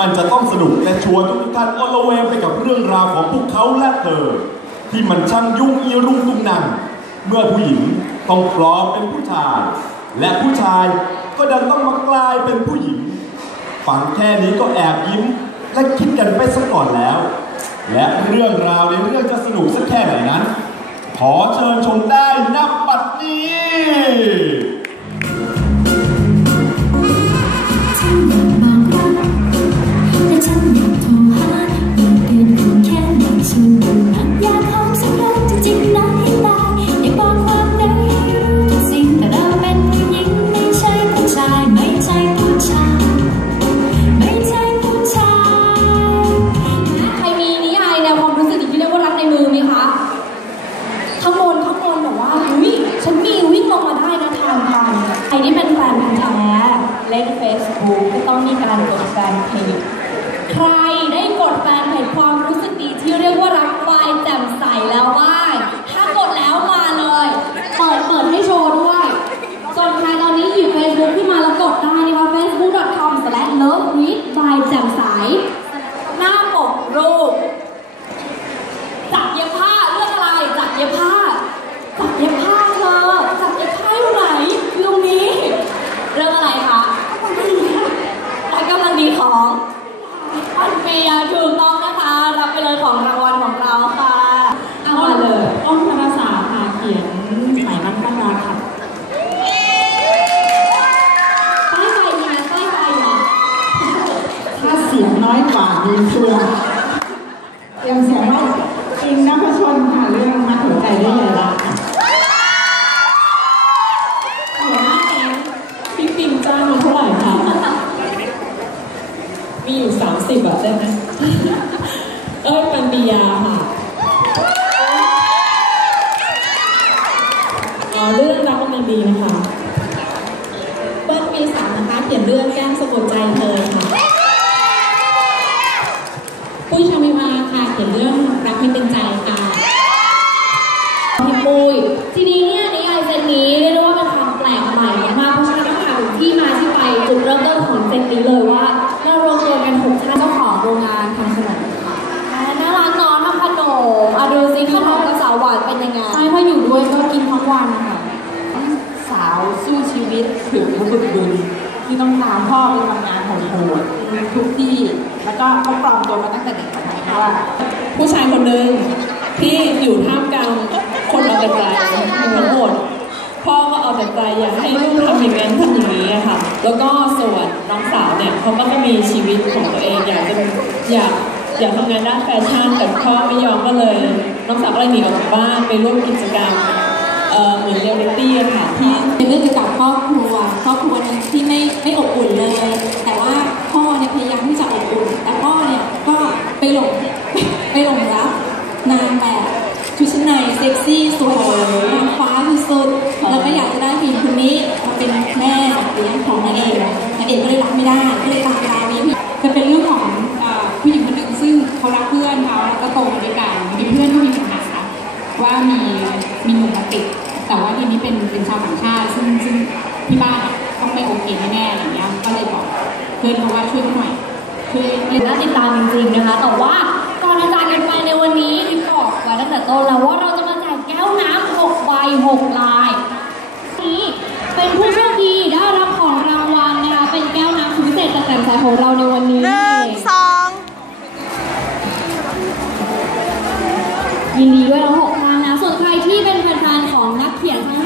มันจะต้องสนุกและชวนทุกท่านอลเวงไปกับเรื่องราวของพวกเขาและเธอ ที่มันช่างยุ่งอีรุ่งตุงนังเมื่อผู้หญิงต้องปลอมเป็นผู้ชาย และผู้ชายก็ดันต้องมากลายเป็นผู้หญิงฟังแค่นี้ก็แอบยิ้ม และคิดกันไปสักก่อนแล้ว และเรื่องราวในเรื่องจะสนุกสักแค่ไหนนั้น ขอเชิญชมได้นับปัดนี้ฉัน เล่น Facebook ก็ต้องมีการกดแฟนเพจใครได้กดแฟนเพจความรู้สึกดีที่เรียกว่ารักวายแจ่มใสแล้วว่างถ้ากดแล้วมาเลย เปิดเปิดให้โชว์ด้วย ส่วนใครตอนนี้หยิบ Facebook ขึ้นมาแล้วกดได้นะคะ facebook.com/loveread by แจ่มใส หน้าปกรูป จักเย็บผ้าเรื่องอะไรจักเย็บผ้าจักเย็บผ้าเธอจักเย็บผ้าอยู่ไหนอยู่ตรงนี้ เรื่องอะไรคะและกำลังดี ของพันปียถูกต้องนะคะ รับไปเลยของรางวัลของเราค่ะเอามาเลยอ้อมธนสารค่ะเขียนสายน้ำตั้งรักค่ะป้ายไฟมาป้ายไฟมาถ้าเสียงน้อยกว่ามีชัวร์เตรียมเสียงไว้อิงนภชนค่ะเรื่องมาถึงใจได้เลยละหัวหน้าแก๊งพี่ปิงจ้างมาเท่าไหร่คะ มีอยู่สามสิบอะได้ไหมเอ้ยปันปียาค่ะอ๋อเรื่องรักกำลังดีนะคะ เปิ้ลปีสามนะคะ เขียนเรื่องแก้มสะกดใจเธอค่ะ ปุ้ยชาวิมาค่ะ เขียนเรื่องรักไม่เป็นใจค่ะ พี่ปุ้ยทีนี้เนี่ยนิยายเซนนี้เรียกได้ว่าเป็นความแปลกใหม่มากๆเพราะฉะนั้นต้องถามถึงที่มาที่ไปจุดเริ่มต้นของเซนนี้เลยว่าเรารวมตัวกันหกท่านเจ้าของโรงงานทำขนมค่ะอ่าน่ารักเน้องทำขนมอะดูสิขนมกับสาวหวานเป็นยังไง ใช่ถ้าอยู่ด้วยก็กินทั้งวันค่ะ สาวสู้ชี วิตถึงบึกบึนที่ต้องตามพ่อไปทำงานโหดๆทุกที่ แล้วก็เขาปลอมตัวมาตั้งแต่เด็กนะคะว่า ผู้ชายคนหนึ่งที่อยู่ท่ามกลางคนเอาแต่ใจทั้งหมดพ่อก็เอาแต่ใจอยากให้ลูกทำอย่างนั้นทำอย่างนี้ค่ะ แล้วก็ส่วนน้องสาวเนี่ยเขาก็จะมีชีวิตของตัวเองอยากจะอยากอยากทำงานด้านแฟชั่นแต่พ่อไม่ยอมก็เลย น้องสาวก็เลยหนีออกจากบ้านไปร่วมกิจกรรม เหมือนเรียลลิตี้ค่ะที่เป็นเรื่องเกี่ยวกับครอบครัวครอบครัวหนึงที่ไม่ไม่อบอุ่นเลย แต่ว่าพ่อเนี่ยพยายามที่จะอบอุ่น แต่พ่อเนี่ยก็ไปหลงไปหลงรักนางแบบชุดชั้นในเซ็กซี่สวยนางฟ้าที่สุดแล้วก็อยากจะได้ผู้หญิงคนนี้มาเป็นแม่เลี้ยงของนางเอกนางเอกก็เลยรับไม่ได้ก็เลยตามราวีพี่จะเป็นเรื่องของผู้หญิงคนหนึ่งซึ่งเขารักเพื่อนเขาแล้วก็โตมาด้วยกันมีเพื่อนที่มีปัญหาว่ามีมีหนุ่มมาติด แต่ว่าทีนี้เป็นเป็นชาวต่างชาติซึ่งซึ่งที่บ้านอะต้องไม่โอเคแน่ๆอะไรเงี้ยก็เลยบอกเพื่อนเขาว่าช่วยเขาหน่อยช่วยเรียนน่าติดตามจริงๆนะคะ แต่ว่าก่อนจะจากกันไปในวันนี้ที่บอกไว้ตั้งแต่ต้นแล้วว่าเราจะมาแจกแก้วน้ำหกใบหกลายนี้เป็นผู้โชคดีได้รับของรางวัลนะคะเป็นแก้วน้ำสุดพิเศษจากแสงสายของเราในวันนี้หนึ่งสองยินดีด้วย 一点